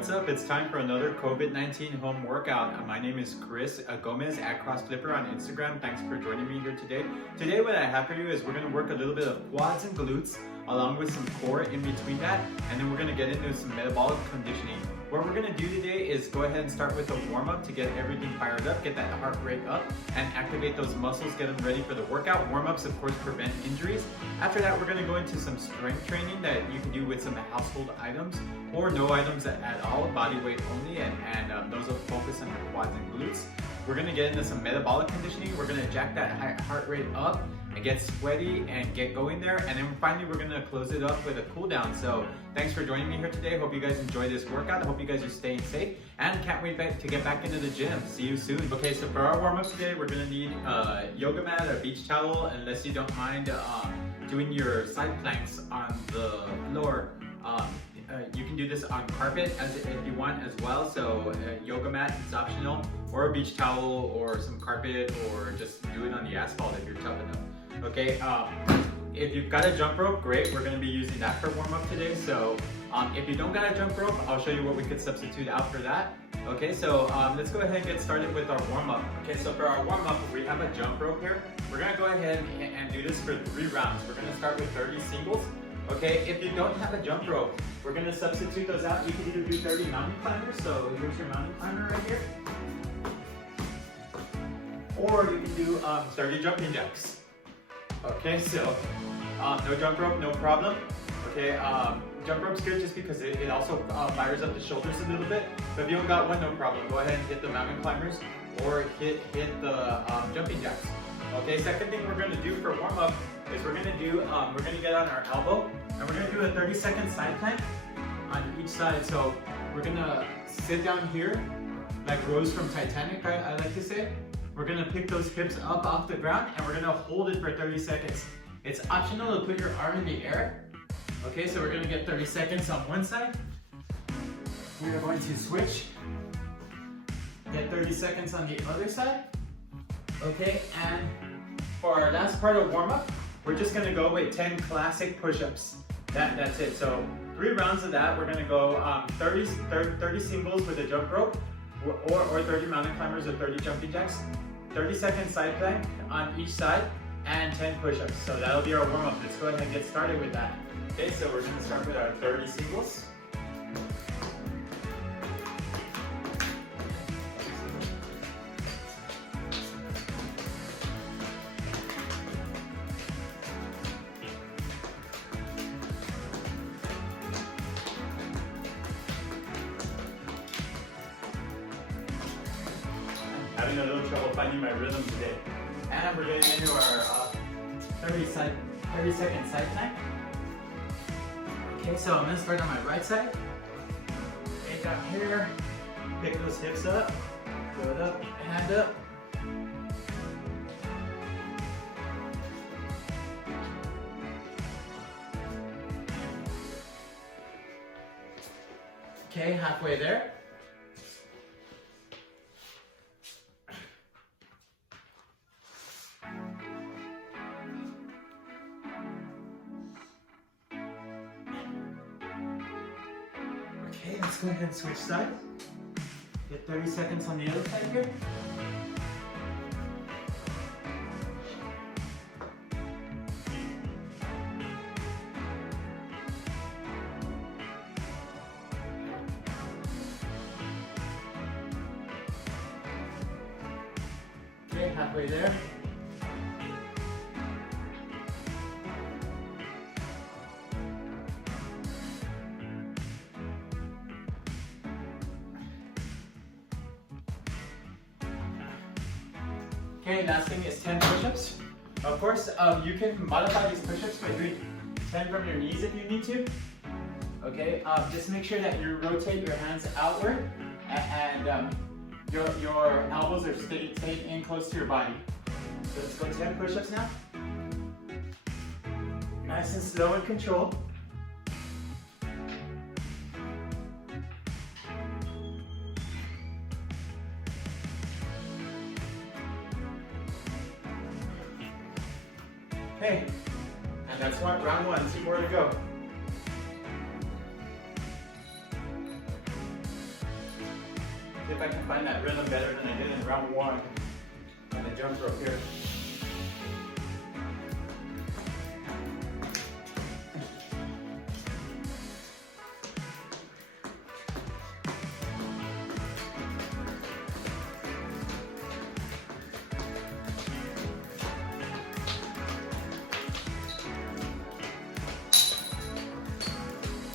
What's up? It's time for another COVID-19 home workout. My name is Chris Gomez at CrossClipper on Instagram. Thanks for joining me here today. Today what I have for you is we're going to work a little bit of quads and glutes along with some core in between that, and then we're going to get into some metabolic conditioning. What we're going to do today is go ahead and start with a warm-up to get everything fired up, get that heart rate up, and activate those muscles, get them ready for the workout. Warm-ups, of course, prevent injuries. After that, we're going to go into some strength training that you can do with some household items or no items at all, body weight only, and those will focus on your quads and glutes. We're going to get into some metabolic conditioning. We're going to jack that heart rate up and get sweaty and get going there. And then finally, we're going to close it up with a cool down. So thanks for joining me here today. Hope you guys enjoy this workout. I hope you guys are staying safe and can't wait to get back into the gym. See you soon. Okay, so for our warm-up today, we're going to need a yoga mat or beach towel, unless you don't mind doing your side planks on the floor. You can do this on carpet if you want as well, so a yoga mat is optional, or a beach towel or some carpet, or just do it on the asphalt if you're tough enough. Okay, if you've got a jump rope, great, we're going to be using that for warm-up today. So if you don't got a jump rope, I'll show you what we could substitute out for that. Okay, so let's go ahead and get started with our warm-up. Okay, so for our warm-up, we have a jump rope here. We're going to go ahead and do this for 3 rounds. We're going to start with 30 singles. Okay, if you don't have a jump rope, we're going to substitute those out. You can either do 30 mountain climbers, so here's your mountain climber right here. Or you can do 30 jumping jacks. Okay, so no jump rope, no problem. Okay, jump rope's good just because it also fires up the shoulders a little bit. But if you don't got one, no problem. Go ahead and hit the mountain climbers or hit the jumping jacks. Okay, second thing we're going to do for warm-up is we're going to get on our elbow and we're going to do a 30-second side plank on each side. So we're going to sit down here like Rose from Titanic, I like to say. We're going to pick those hips up off the ground and we're going to hold it for 30 seconds. It's optional to put your arm in the air. Okay, so we're going to get 30 seconds on one side. We are going to switch. Get 30 seconds on the other side. Okay, and for our last part of warm-up, we're just going to go with 10 classic push-ups. That's it. So 3 rounds of that. We're going to go 30 singles with a jump rope, or 30 mountain climbers or 30 jumping jacks, 30-second side plank on each side, and 10 push-ups. So that'll be our warm-up. Let's go ahead and get started with that. Okay, so we're going to start with our 30 singles. Having a little trouble finding my rhythm today. And we're getting into our 30-second side plank. Okay, so I'm going to start on my right side. Take up here, pick those hips up, foot up, hand up. Okay, halfway there. Okay, let's go ahead and switch sides. Get 30 seconds on the other side here. Okay, halfway there. Okay, last thing is 10 push-ups. Of course, you can modify these push-ups by doing 10 from your knees if you need to. Okay, just make sure that you rotate your hands outward and your elbows are staying in close to your body. So let's go 10 push-ups now. Nice and slow and controlled. Okay, and that's round 1, 2 more to go. See if I can find that rhythm better than I did in round one on the jump rope here.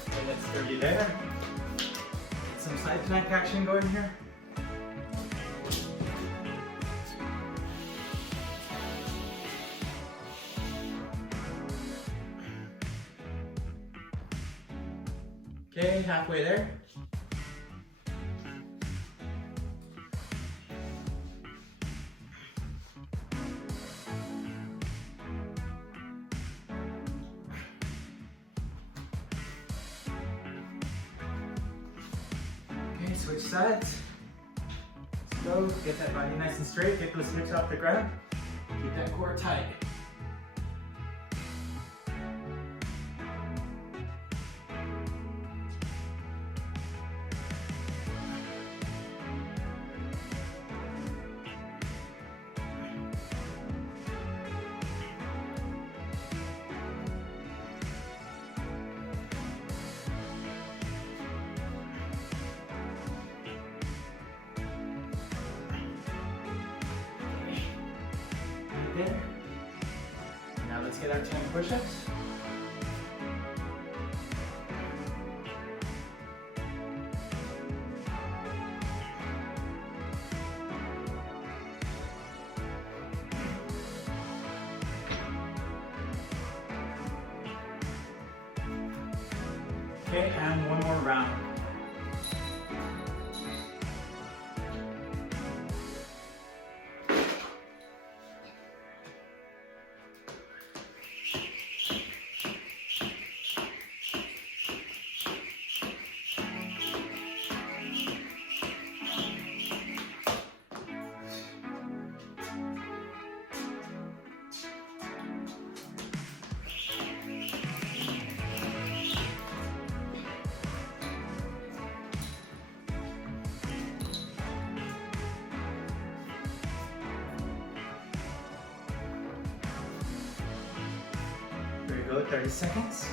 Okay, that's 30 there. Get some side plank action going here. Okay, halfway there. Okay, switch sides. Let's go. Get that body nice and straight. Get those hips off the ground. Keep that core tight. There. Now let's get our 10 push-ups. Okay, and one more round. There you go, 30 seconds.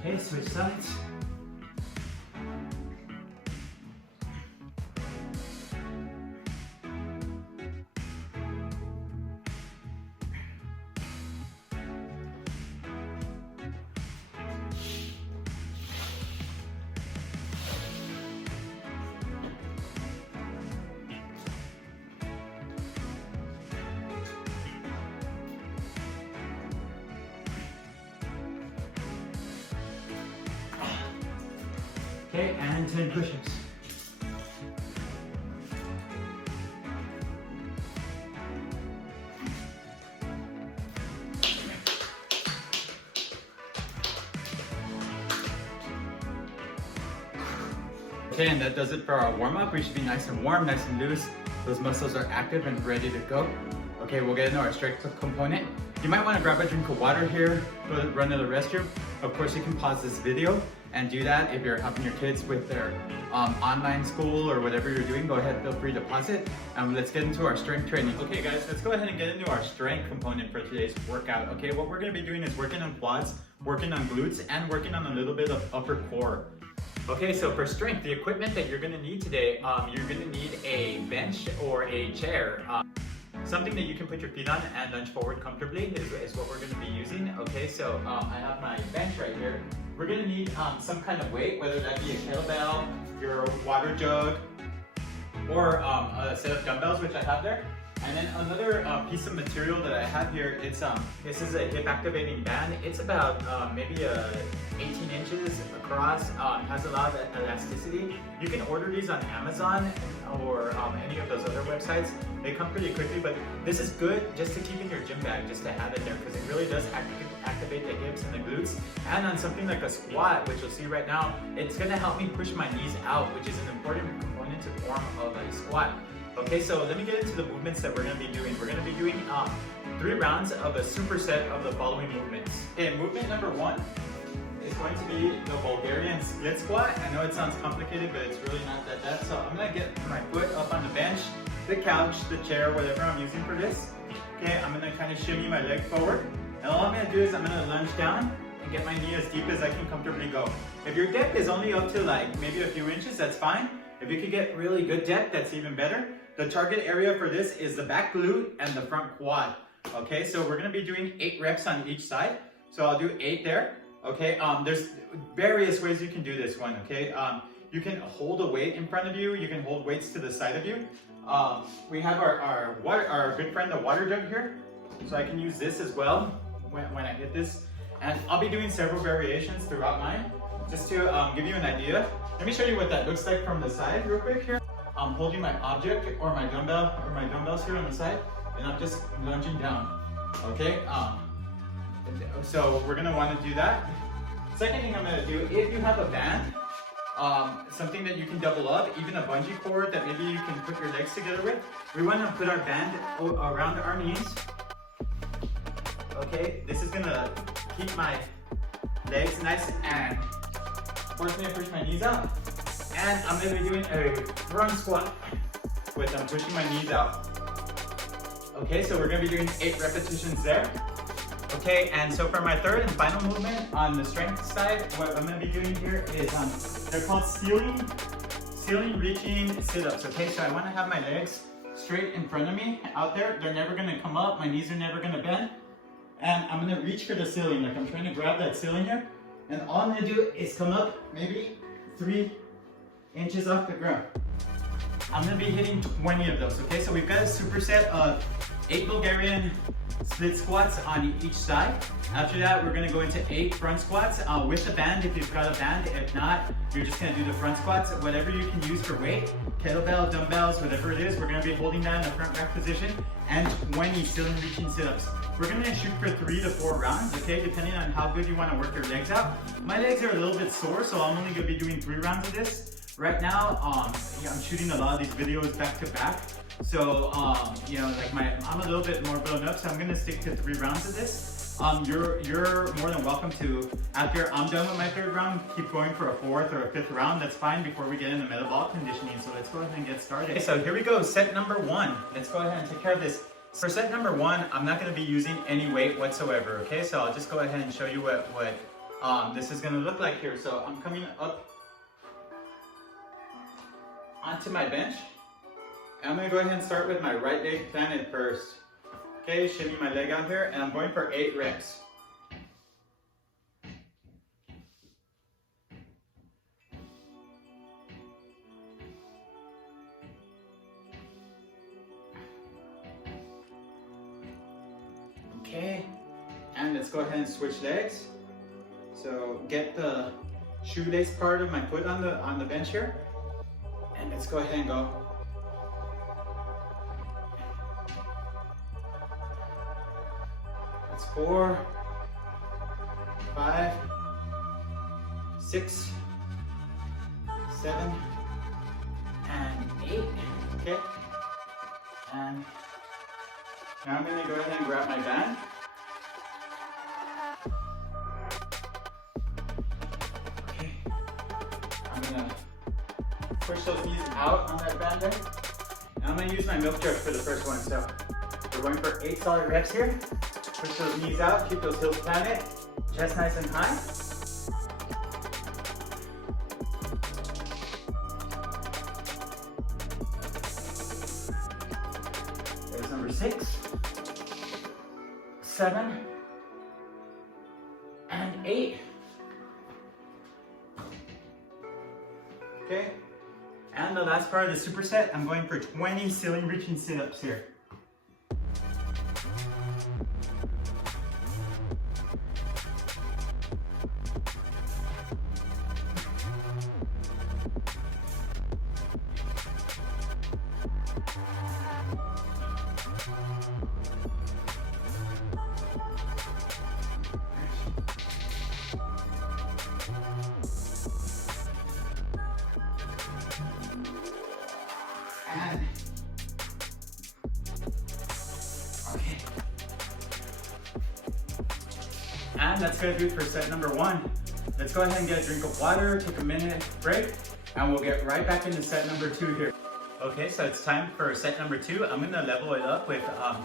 Okay, switch sides. Okay, and 10 push-ups. Okay, and that does it for our warm-up. We should be nice and warm, nice and loose. Those muscles are active and ready to go. Okay, we'll get into our strength component. You might want to grab a drink of water here, run to the restroom. Of course, you can pause this video and do that. If you're helping your kids with their online school or whatever you're doing, go ahead, feel free to pause it. And let's get into our strength training. Okay guys, let's go ahead and get into our strength component for today's workout. Okay, what we're gonna be doing is working on quads, working on glutes, and working on a little bit of upper core. Okay, so for strength, the equipment that you're gonna need today, you're gonna need a bench or a chair. Something that you can put your feet on and lunge forward comfortably is what we're going to be using. Okay, so I have my bench right here. We're going to need some kind of weight, whether that be a kettlebell, your water jug, or a set of dumbbells, which I have there. And then another piece of material that I have here, this is a hip activating band. It's about maybe 18 inches across, has a lot of elasticity. You can order these on Amazon or any of those other websites. They come pretty quickly, but this is good just to keep in your gym bag, just to have it there, because it really does activate the hips and the glutes. And on something like a squat, which you'll see right now, it's gonna help me push my knees out, which is an important component to form of a squat. Okay, so let me get into the movements that we're gonna be doing. We're gonna be doing 3 rounds of a superset of the following movements. Okay, movement number 1 is going to be the Bulgarian split squat. I know it sounds complicated, but it's really not that bad. So I'm gonna get my foot up on the bench, the couch, the chair, whatever I'm using for this. Okay, I'm gonna kind of shimmy my leg forward. And all I'm gonna do is I'm gonna lunge down and get my knee as deep as I can comfortably go. If your depth is only up to like maybe a few inches, that's fine. If you could get really good depth, that's even better. The target area for this is the back glute and the front quad. Okay, so we're gonna be doing 8 reps on each side. So I'll do 8 there. Okay, there's various ways you can do this one. Okay, you can hold a weight in front of you. You can hold weights to the side of you. We have our good friend, the water jug here. So I can use this as well when I hit this. And I'll be doing several variations throughout mine, just to give you an idea. Let me show you what that looks like from the side real quick here. I'm holding my object or my dumbbell or my dumbbells here on the side, and I'm just lunging down. Okay, so we're gonna want to do that. Second thing I'm gonna do, if you have a band, something that you can double up, even a bungee cord that maybe you can put your legs together with, we want to put our band around our knees. Okay, this is gonna keep my legs nice and force me to push my knees out. And I'm gonna be doing a front squat with I'm pushing my knees out. Okay, so we're gonna be doing 8 repetitions there. Okay, and so for my third and final movement on the strength side, what I'm gonna be doing here is they're called ceiling reaching sit-ups. Okay, so I wanna have my legs straight in front of me out there. They're never gonna come up, my knees are never gonna bend. And I'm gonna reach for the ceiling, like I'm trying to grab that ceiling here. And all I'm gonna do is come up maybe 3 inches off the ground. I'm gonna be hitting 20 of those, okay? So we've got a superset of 8 Bulgarian split squats on each side. After that, we're gonna go into 8 front squats with the band if you've got a band. If not, you're just gonna do the front squats, whatever you can use for weight, kettlebell, dumbbells, whatever it is, we're gonna be holding that in the front rack position, and 20 ceiling reaching sit-ups. We're gonna shoot for 3 to 4 rounds, okay, depending on how good you wanna work your legs out. My legs are a little bit sore, so I'm only gonna be doing 3 rounds of this. Right now, I'm shooting a lot of these videos back to back. So, you know, like I'm a little bit more blown up, so I'm gonna stick to 3 rounds of this. You're more than welcome to, after I'm done with my 3rd round, keep going for a 4th or a 5th round. That's fine before we get into metabolic conditioning. So let's go ahead and get started. Okay, so here we go, set number 1. Let's go ahead and take care of this. For set number 1, I'm not gonna be using any weight whatsoever, okay? So I'll just go ahead and show you what this is gonna look like here. So I'm coming up onto my bench. And I'm gonna go ahead and start with my right leg planted first. Okay, shimmy my leg out here, and I'm going for 8 reps. Okay, and let's go ahead and switch legs. So get the shoelace part of my foot on the bench here, and let's go ahead and go. That's 4, 5, 6, 7, and 8. Okay, and now I'm going to go ahead and grab my band. Okay, I'm going to push those knees out on that band there. And I'm going to use my milk jug for the first one. So we're going for 8 solid reps here. Push those knees out, keep those heels planted, chest nice and high. There's number 6, 7, and 8. Okay, and the last part of the superset, I'm going for 20 ceiling reaching sit-ups here. And okay. And that's gonna do it for set number 1. Let's go ahead and get a drink of water, take a minute break, and we'll get right back into set number 2 here. Okay, so it's time for set number 2. I'm gonna level it up with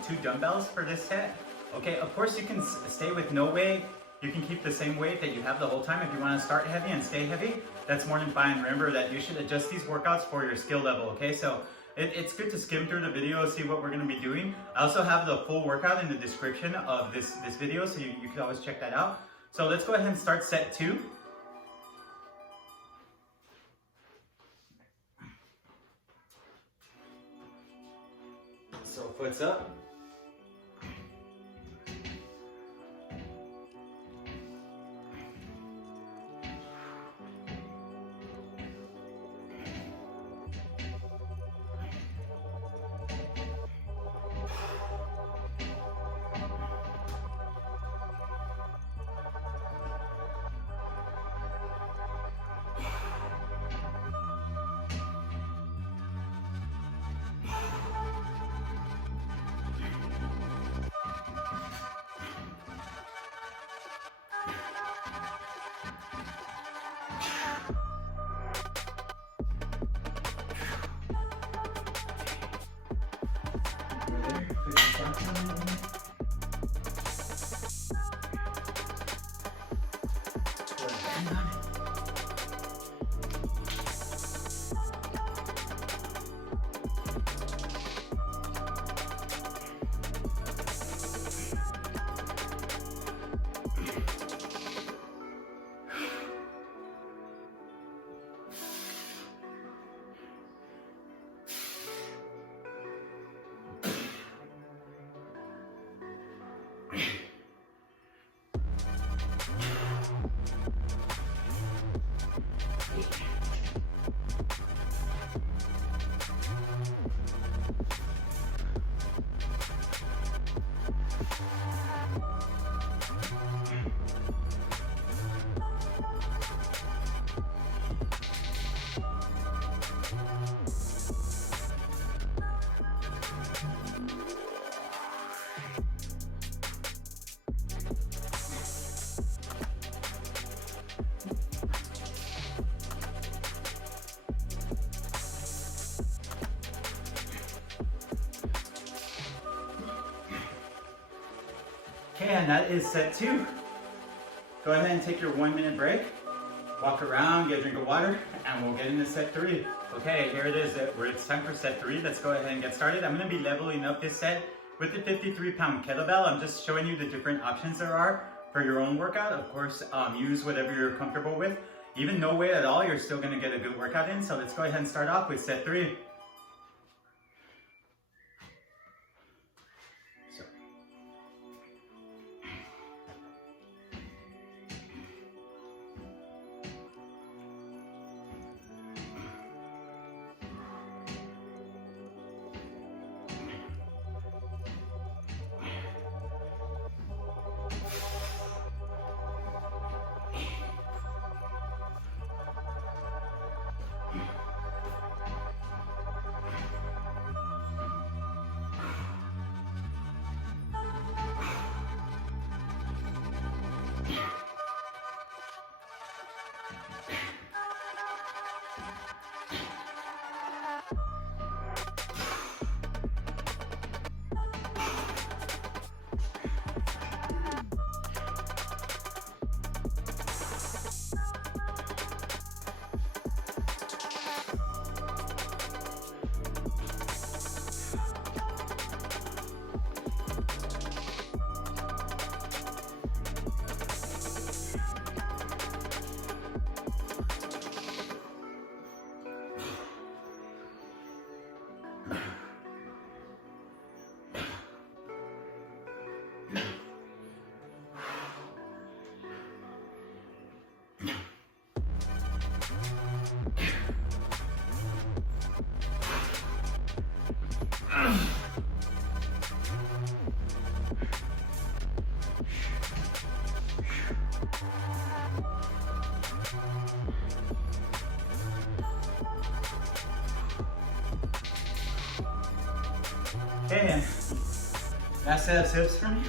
2 dumbbells for this set. Okay, of course you can stay with no weight. You can keep the same weight that you have the whole time. If you wanna start heavy and stay heavy, that's more than fine. Remember that you should adjust these workouts for your skill level, okay? So it's good to skim through the video, see what we're gonna be doing. I also have the full workout in the description of this video, so you can always check that out. So let's go ahead and start set 2. So foot's up. Okay, and that is set 2. Go ahead and take your 1-minute break. Walk around, get a drink of water, and we'll get into set 3. Okay, here it is. It's time for set 3. Let's go ahead and get started. I'm going to be leveling up this set with the 53-pound kettlebell. I'm just showing you the different options there are for your own workout. Of course, use whatever you're comfortable with. Even no weight at all, you're still going to get a good workout in. So let's go ahead and start off with set 3. Okay, and last set of sit-ups for me.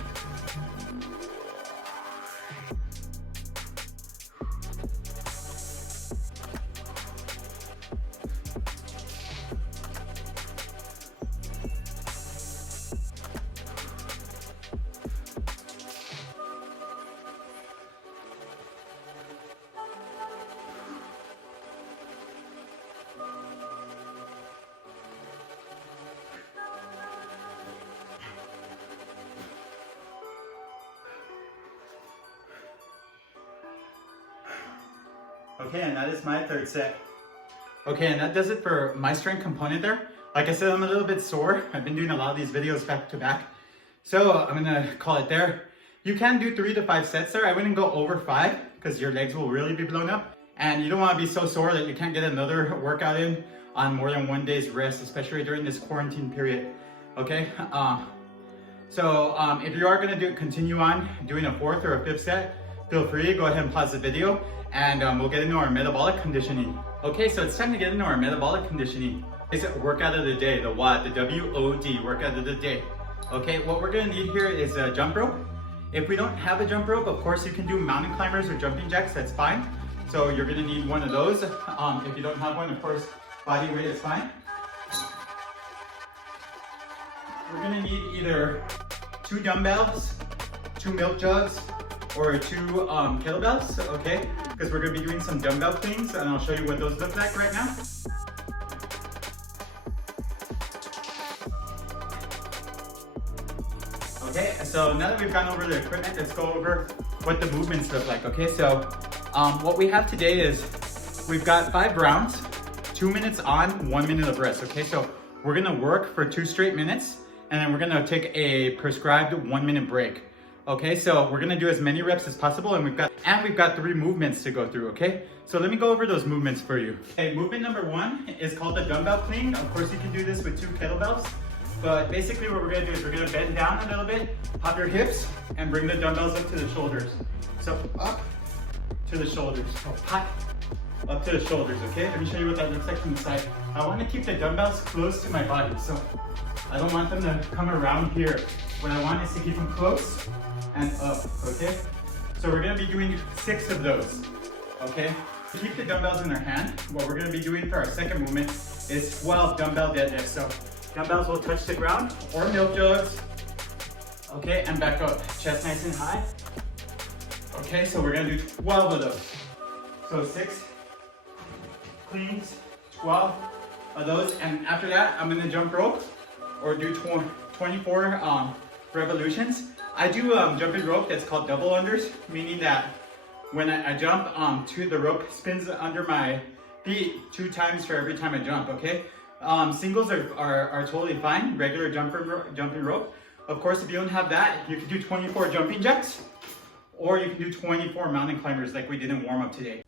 Okay, and that is my third set. Okay, and that does it for my strength component there. Like I said, I'm a little bit sore. I've been doing a lot of these videos back to back. So I'm gonna call it there. You can do 3 to 5 sets there. I wouldn't go over 5 because your legs will really be blown up. And you don't wanna be so sore that you can't get another workout in on more than 1 day's rest, especially during this quarantine period, okay? If you are gonna continue on doing a 4th or a 5th set, feel free to go ahead and pause the video and we'll get into our metabolic conditioning. Okay, so it's time to get into our metabolic conditioning. It's workout of the day, the WOD, the W-O-D, workout of the day. Okay, what we're gonna need here is a jump rope. If we don't have a jump rope, of course you can do mountain climbers or jumping jacks, that's fine. So you're gonna need one of those. If you don't have one, of course, body weight is fine. We're gonna need either 2 dumbbells, 2 milk jugs, or 2 kettlebells, okay? Because we're gonna be doing some dumbbell cleans and I'll show you what those look like right now. Okay, so now that we've gone over the equipment, let's go over what the movements look like, okay? So what we have today is we've got 5 rounds, 2 minutes on, 1 minute of rest, okay? So we're gonna work for 2 straight minutes and then we're gonna take a prescribed 1 minute break. Okay, so we're gonna do as many reps as possible and we've got 3 movements to go through, okay? So let me go over those movements for you. Okay, movement number 1 is called the dumbbell clean. Of course you can do this with 2 kettlebells, but basically what we're gonna do is we're gonna bend down a little bit, pop your hips, and bring the dumbbells up to the shoulders. So up to the shoulders, so pop, up to the shoulders, okay? Let me show you what that looks like from the side. I wanna keep the dumbbells close to my body, so I don't want them to come around here. What I want is to keep them close and up, okay? So we're gonna be doing 6 of those, okay? To keep the dumbbells in our hand, what we're gonna be doing for our second movement is 12 dumbbell deadlifts. So dumbbells will touch the ground or milk jugs, okay? And back up, chest nice and high. Okay, so we're gonna do 12 of those. So 6 cleans, 12 of those, and after that, I'm gonna jump rope or do 24 revolutions. I do jumping rope that's called double unders, meaning that when I jump, the rope spins under my feet 2 times for every time I jump, okay? Singles are totally fine, regular jumping rope. Of course, if you don't have that, you can do 24 jumping jacks, or you can do 24 mountain climbers like we did in warm-up today.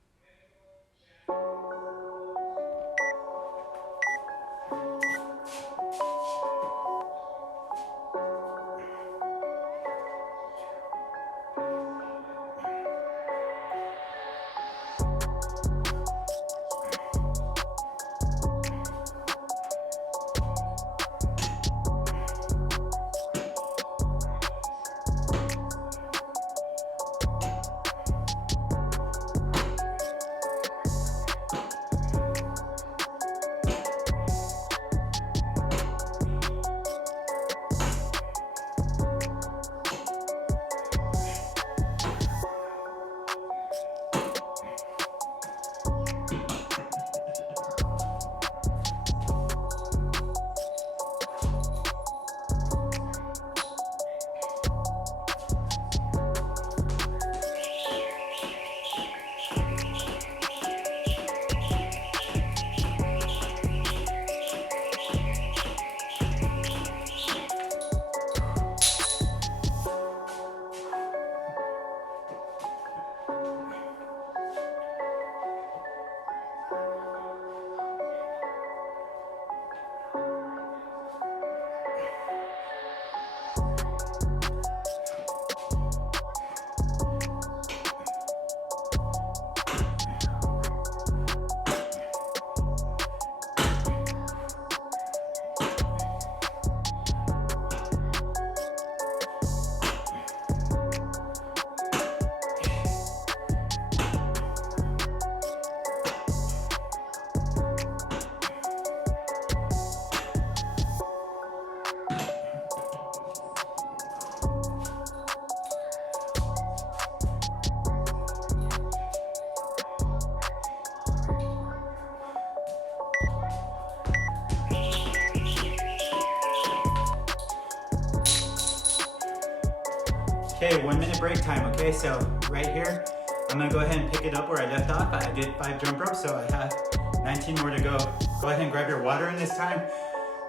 Okay, 1 minute break time, okay? So right here, I'm gonna go ahead and pick it up where I left off. I did 5 jump ropes, so I have 19 more to go. Go ahead and grab your water in this time.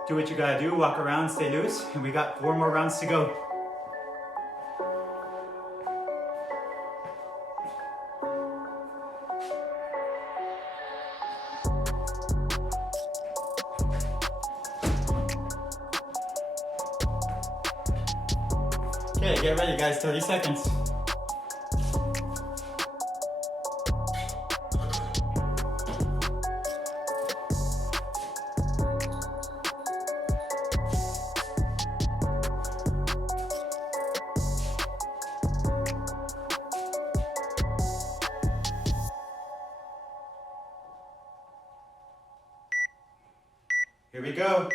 Do what you gotta do, walk around, stay loose, and we got 4 more rounds to go. Okay, get ready guys, 30 seconds. Here we go.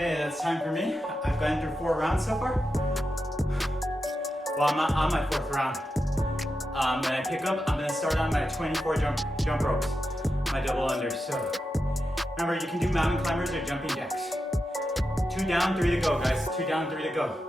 Okay, that's time for me. I've gone through 4 rounds so far. Well, I'm on my 4th round. When I pick up, I'm gonna start on my 24 jump ropes, my double unders. So remember, you can do mountain climbers or jumping jacks. 2 down, 3 to go, guys. 2 down, 3 to go.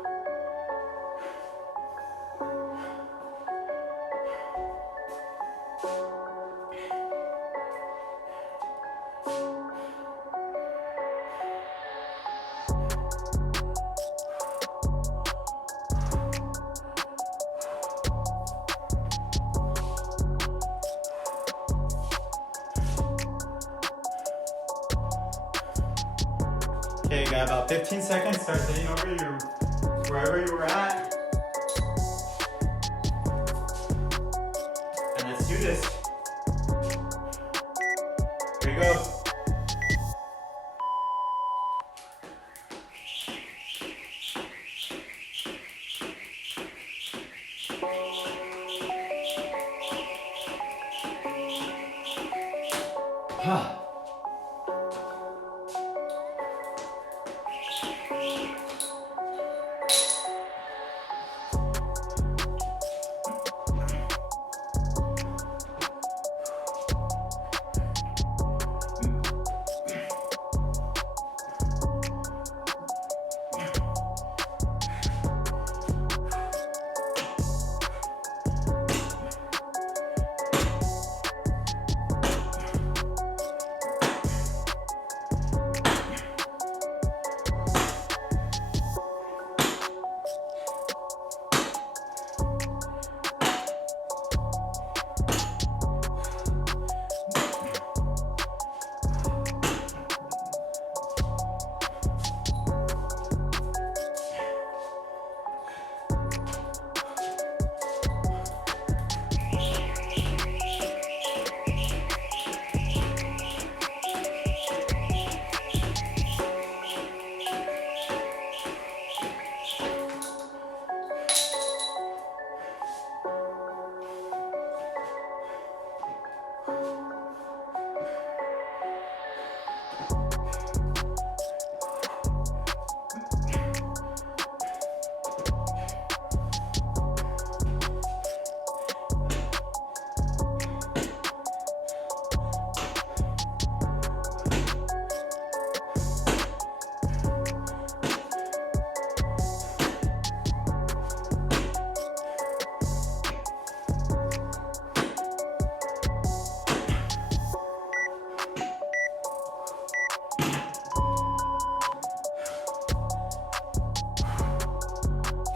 Okay, got about 15 seconds. Start sitting over wherever you were at. And let's do this. Here we go.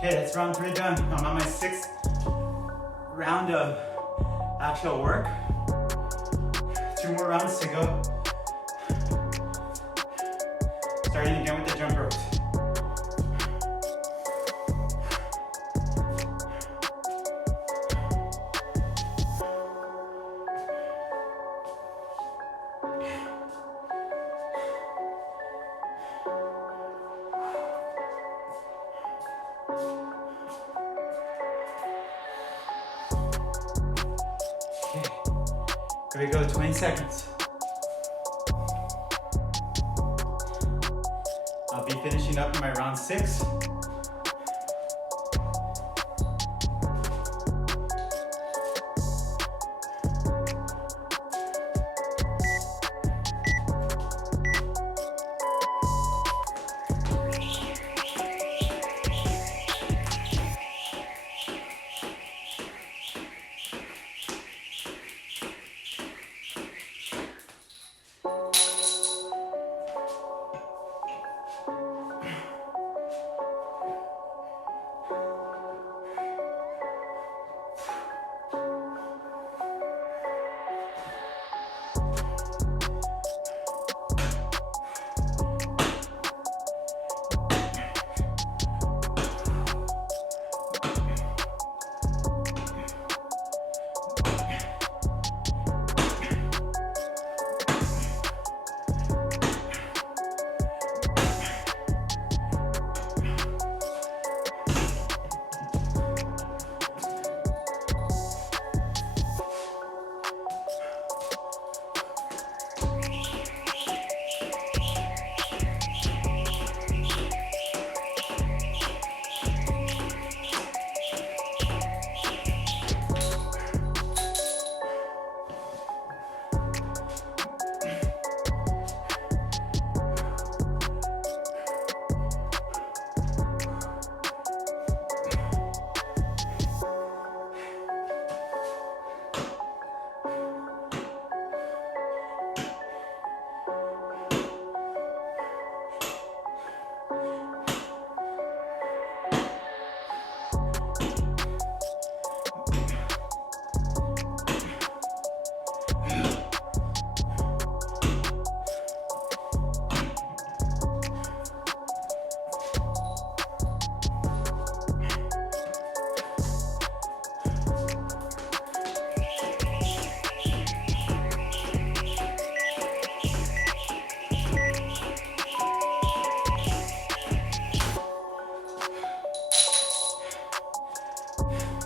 Okay, that's round 3 done. I'm on my 6th round of actual work. 2 more rounds to go. Starting again with the jump ropes. Here we go, 20 seconds. I'll be finishing up in my round 6.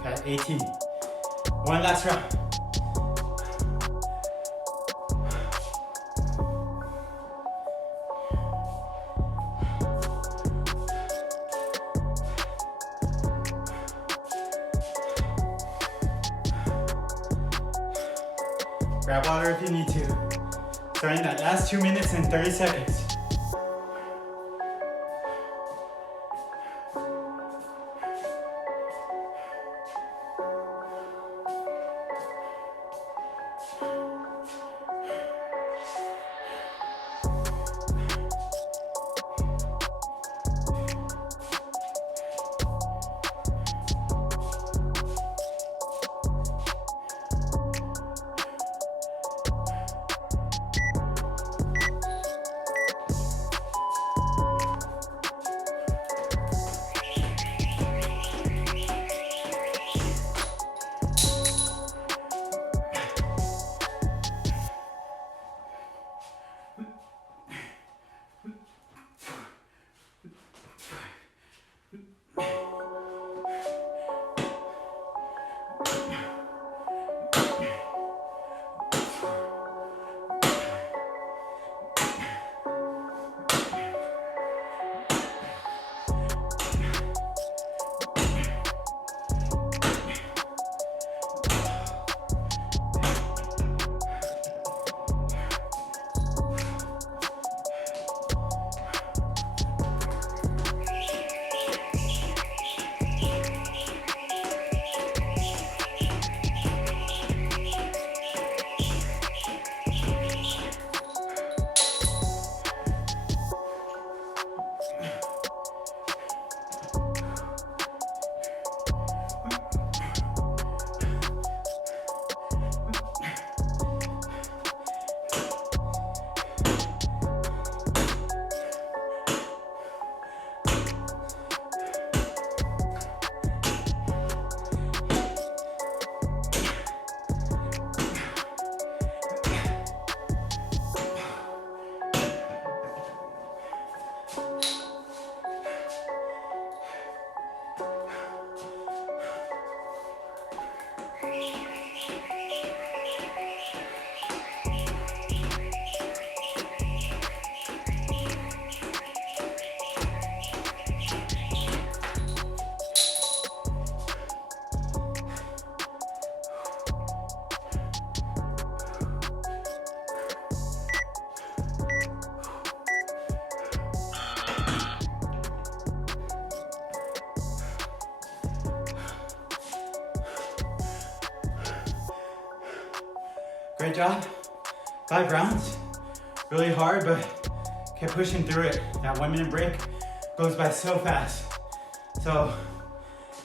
Got 18. One last round. Grab water if you need to. Starting that last 2 minutes and 30 seconds. Great job. 5 rounds. Really hard, but kept pushing through it. That 1 minute break goes by so fast. So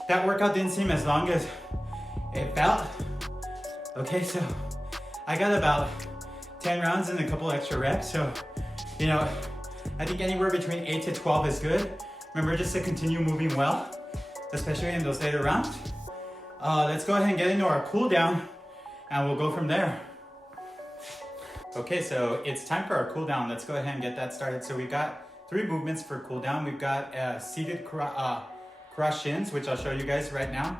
that workout didn't seem as long as it felt. Okay, so I got about 10 rounds and a couple extra reps. So, you know, I think anywhere between 8 to 12 is good. Remember just to continue moving well, especially in those later rounds. Let's go ahead and get into our cool down and we'll go from there. Okay, so it's time for our cool down. Let's go ahead and get that started. So we got 3 movements for cool down. We've got seated cross shins, which I'll show you guys right now.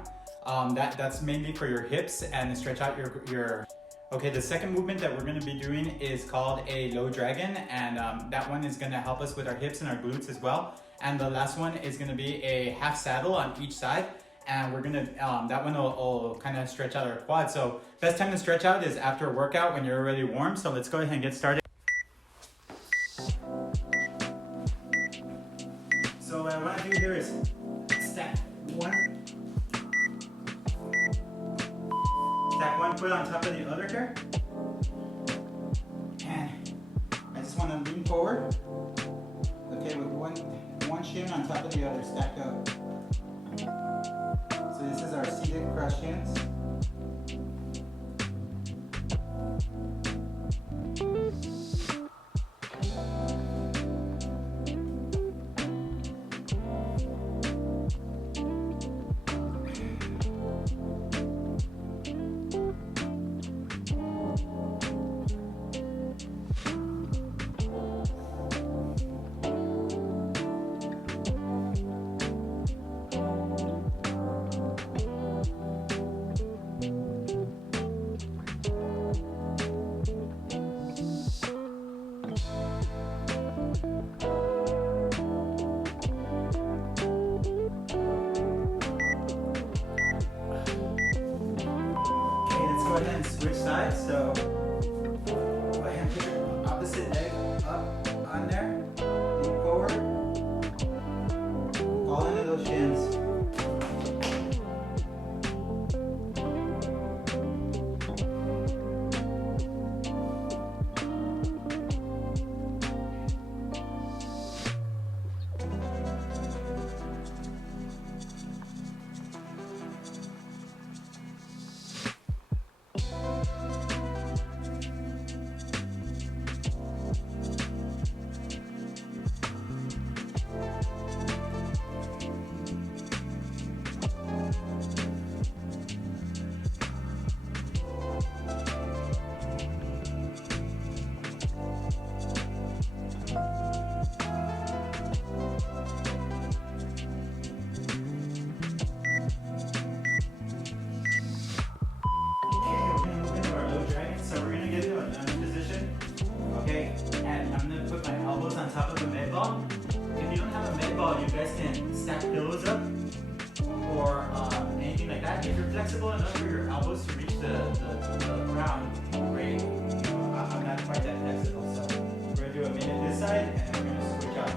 That's mainly for your hips and stretch out your. Okay, the second movement that we're gonna be doing is called a low dragon, and that one is gonna help us with our hips and our glutes as well. And the last one is gonna be a half saddle on each side. And we're gonna, that one will kind of stretch out our quads. So best time to stretch out is after a workout when you're already warm. So let's go ahead and get started. So what I wanna do here is stack one foot on top of the other here. And I just wanna lean forward. Okay, with one shin on top of the other, stacked up. So this is our seated cross shins. Go ahead and switch sides. So go ahead and put your opposite leg up on there, lean forward, fall into those shins. On top of the med ball. If you don't have a med ball, you guys can stack pillows up or anything like that. If you're flexible enough for your elbows to reach the ground, great. I'm not quite that flexible, so we're gonna do a minute this side and then we're gonna switch out.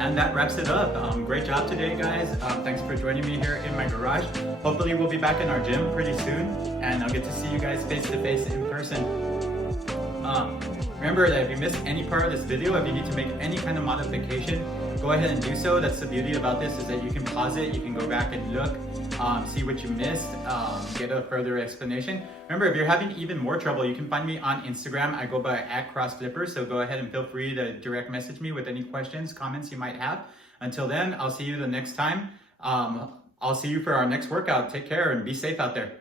And that wraps it up. Great job today, guys. Thanks for joining me here in my garage. Hopefully we'll be back in our gym pretty soon, and I'll get to see you guys face to face in person. Remember that if you missed any part of this video, if you need to make any kind of modification, go ahead and do so. That's the beauty about this, is that you can pause it, you can go back and look, see what you missed, get a further explanation. Remember, if you're having even more trouble, you can find me on Instagram. I go by @CrossFlipper, so go ahead and feel free to direct message me with any questions, comments you might have. Until then, I'll see you the next time. I'll see you for our next workout. Take care and be safe out there.